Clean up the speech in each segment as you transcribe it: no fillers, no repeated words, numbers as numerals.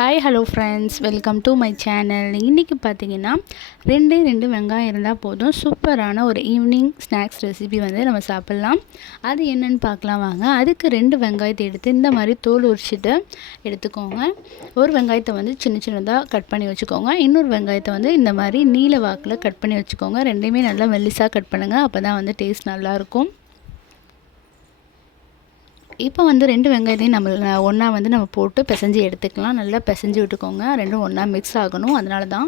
Hi hello friends, welcome to my channel. இன்றைக்கி பார்த்தீங்கன்னா ரெண்டு வெங்காயம் இருந்தால் போதும், சூப்பரான ஒரு ஈவினிங் ஸ்நாக்ஸ் ரெசிபி வந்து நம்ம சாப்பிட்லாம். அது என்னென்னு பார்க்கலாம் வாங்க. அதுக்கு 2 வெங்காயத்தை எடுத்து இந்த மாதிரி தோல் உரிச்சிட்டு எடுத்துக்கோங்க. ஒரு வெங்காயத்தை வந்து சின்ன சின்னதாக கட் பண்ணி வச்சுக்கோங்க. இன்னொரு வெங்காயத்தை வந்து இந்த மாதிரி நீல வாக்கில் கட் பண்ணி வச்சுக்கோங்க. ரெண்டையுமே நல்லா மெல்லிசாக கட் பண்ணுங்கள், அப்போ தான் வந்து டேஸ்ட் நல்லாயிருக்கும். இப்போ வந்து 2 வெங்காயத்தையும் ஒன்றா வந்து நம்ம போட்டு பிசைஞ்சு எடுத்துக்கலாம். நல்லா பிசைஞ்சு விட்டுக்கோங்க, ரெண்டும் ஒன்றா மிக்ஸ் ஆகணும், அதனால தான்.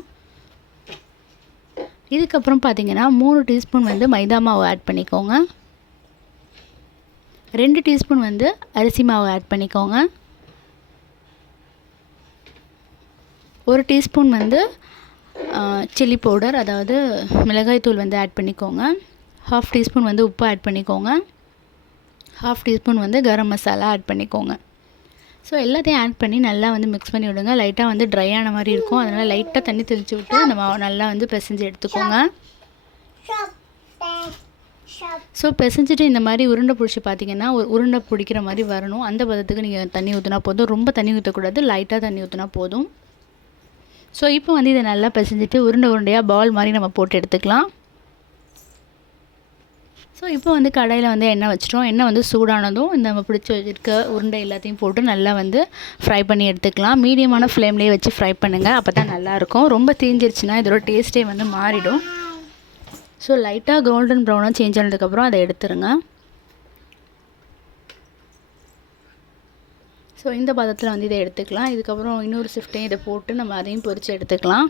இதுக்கப்புறம் பார்த்தீங்கன்னா 3 டீஸ்பூன் வந்து மைதா மாவு ஆட் பண்ணிக்கோங்க. 2 டீஸ்பூன் வந்து அரிசி மாவு ஆட் பண்ணிக்கோங்க. 1 டீஸ்பூன் வந்து சில்லி பவுடர், அதாவது மிளகாய் தூள் வந்து ஆட் பண்ணிக்கோங்க. 1/2 டீஸ்பூன் வந்து உப்பு ஆட் பண்ணிக்கோங்க. 1/2 டீஸ்பூன் வந்து கரம் மசாலா ஆட் பண்ணிக்கோங்க. ஸோ எல்லாத்தையும் ஆட் பண்ணி நல்லா வந்து மிக்ஸ் பண்ணி விடுங்க. லைட்டாக வந்து ட்ரையான மாதிரி இருக்கும், அதனால் லைட்டாக தண்ணி தெளித்து விட்டு நம்ம நல்லா வந்து பிசைஞ்சு எடுத்துக்கோங்க. ஸோ பிசைஞ்சிட்டு இந்த மாதிரி உருண்டை பிடிச்சி பார்த்தீங்கன்னா ஒரு உருண்டை பிடிக்கிற மாதிரி வரணும். அந்த பதத்துக்கு நீங்கள் தண்ணி ஊற்றினா போதும், ரொம்ப தண்ணி ஊற்றக்கூடாது, லைட்டாக தண்ணி ஊற்றினா போதும். ஸோ இப்போ வந்து இதை நல்லா பிசைஞ்சிட்டு உருண்டையாக பால் மாதிரி நம்ம போட்டு எடுத்துக்கலாம். ஸோ இப்போ வந்து கடாயில் வந்து எண்ணெய் வச்சிட்டோம். எண்ணெய் வந்து சூடானதும் இந்த நம்ம பிடிச்சி வச்சுருக்க உருண்டை எல்லாத்தையும் போட்டு நல்லா வந்து ஃப்ரை பண்ணி எடுத்துக்கலாம். மீடியமான ஃப்ளேம்லேயே வச்சு ஃப்ரை பண்ணுங்கள், அப்போ தான் நல்லாயிருக்கும். ரொம்ப தீஞ்சிருச்சுன்னா இதோட டேஸ்ட்டே வந்து மாறிடும். ஸோ லைட்டாக கோல்டன் ப்ரௌனாக சேஞ்ச் ஆனதுக்கப்புறம் அதை எடுத்துருங்க. ஸோ இந்த பதத்தில் வந்து இதை எடுத்துக்கலாம். இதுக்கப்புறம் இன்னொரு ஷிஃப்ட்டையும் இதை போட்டு நம்ம அதையும் பொரித்து எடுத்துக்கலாம்.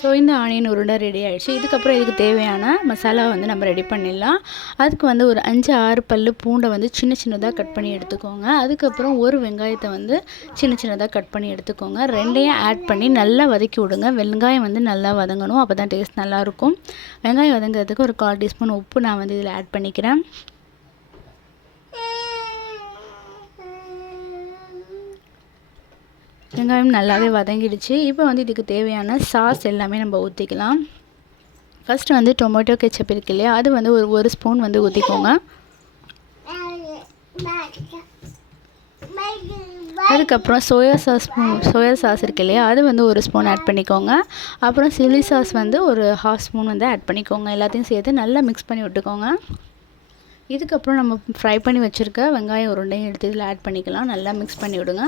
ஸோ இந்த ஆனியன் உருண்டை ரெடி ஆகிடுச்சு. இதுக்கப்புறம் இதுக்கு தேவையான மசாலா வந்து நம்ம ரெடி பண்ணிடலாம். அதுக்கு வந்து ஒரு 5-6 பல் பூண்டை வந்து சின்ன சின்னதாக கட் பண்ணி எடுத்துக்கோங்க. அதுக்கப்புறம் ஒரு வெங்காயத்தை வந்து சின்ன சின்னதாக கட் பண்ணி எடுத்துக்கோங்க. ரெண்டையும் ஆட் பண்ணி நல்லா வதக்கி விடுங்க. வெங்காயம் வந்து நல்லா வதங்கணும், அப்போ தான் டேஸ்ட் நல்லாயிருக்கும். வெங்காயம் வதங்கிறதுக்கு ஒரு 1/4 டீஸ்பூன் உப்பு நான் வந்து இதில் ஆட் பண்ணிக்கிறேன். வெங்காயம் நல்லாவே வதங்கிடுச்சு. இப்போ வந்து இதுக்கு தேவையான சாஸ் எல்லாமே நம்ம ஊற்றிக்கலாம். ஃபஸ்ட்டு வந்து டொமேட்டோ கெச்சப் இருக்கு இல்லையா, அது வந்து ஒரு ஸ்பூன் வந்து ஊற்றிக்கோங்க. அதுக்கப்புறம் சோயா சாஸ் இருக்கு இல்லையா, அது வந்து ஒரு ஸ்பூன் ஆட் பண்ணிக்கோங்க. அப்புறம் சில்லி சாஸ் வந்து ஒரு 1/2 ஸ்பூன் வந்து ஆட் பண்ணிக்கோங்க. எல்லாத்தையும் சேர்த்து நல்லா மிக்ஸ் பண்ணி விட்டுக்கோங்க. இதுக்கப்புறம் நம்ம ஃப்ரை பண்ணி வச்சுருக்க வெங்காயம் உருண்டையும் எடுத்து இதில் ஆட் பண்ணிக்கலாம். நல்லா மிக்ஸ் பண்ணி விடுங்க.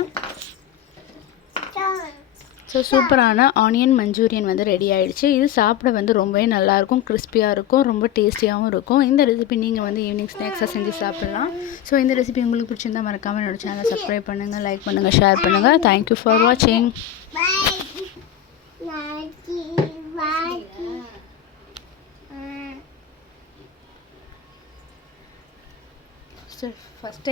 ஸோ சூப்பரான ஆனியன் மஞ்சூரியன் வந்து ரெடி ஆகிடுச்சு. இது சாப்பிட வந்து ரொம்பவே நல்லாயிருக்கும், கிறிஸ்பியாக இருக்கும், ரொம்ப டேஸ்டியாகவும் இருக்கும். இந்த ரெசிபி நீங்கள் வந்து ஈவினிங் ஸ்நாக்ஸாக செஞ்சு சாப்பிட்லாம். ஸோ இந்த ரெசிபி உங்களுக்கு பிடிச்சிருந்தால் மறக்காமல் என்னோட சேனலை சப்ஸ்கிரைப் பண்ணுங்கள், லைக் பண்ணுங்கள், ஷேர் பண்ணுங்கள். தேங்க்யூ ஃபார் வாட்சிங். ஃபஸ்ட்டு